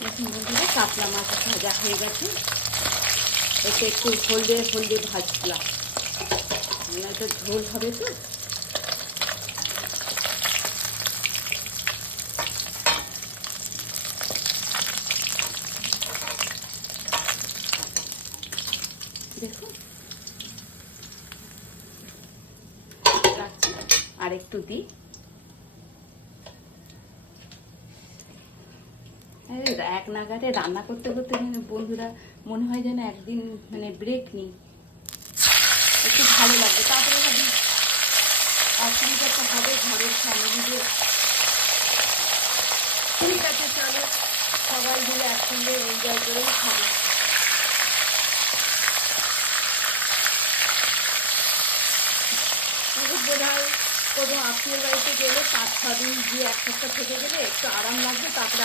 দেখুন বন্ধুরা, কাতলা মাছ ভাজা হয়ে গেছে। এতে একটু হলদে হলদে ভাজলাম, এটা ঝোল হবে তো। দেখুন রাখছি, আর একটু দিই। এক নাগারে রান্না করতে করতে বন্ধুরা মনে হয় যেন একদিন ব্রেক নিই, একটু ভালো লাগবে। তারপরে ভাবি অসুবিধা তো হবে ঘরের ফ্যামিলিদের। ঠিক আছে, চলো সবাই মিলে একসঙ্গে এনজয় করেই খাবো। বোধ হয় কোনো আত্মীয় বাড়িতে গেলে 5-6 দিন গিয়ে এক সপ্তাহ থেকে গেলে একটু আরাম লাগবে, তারপরে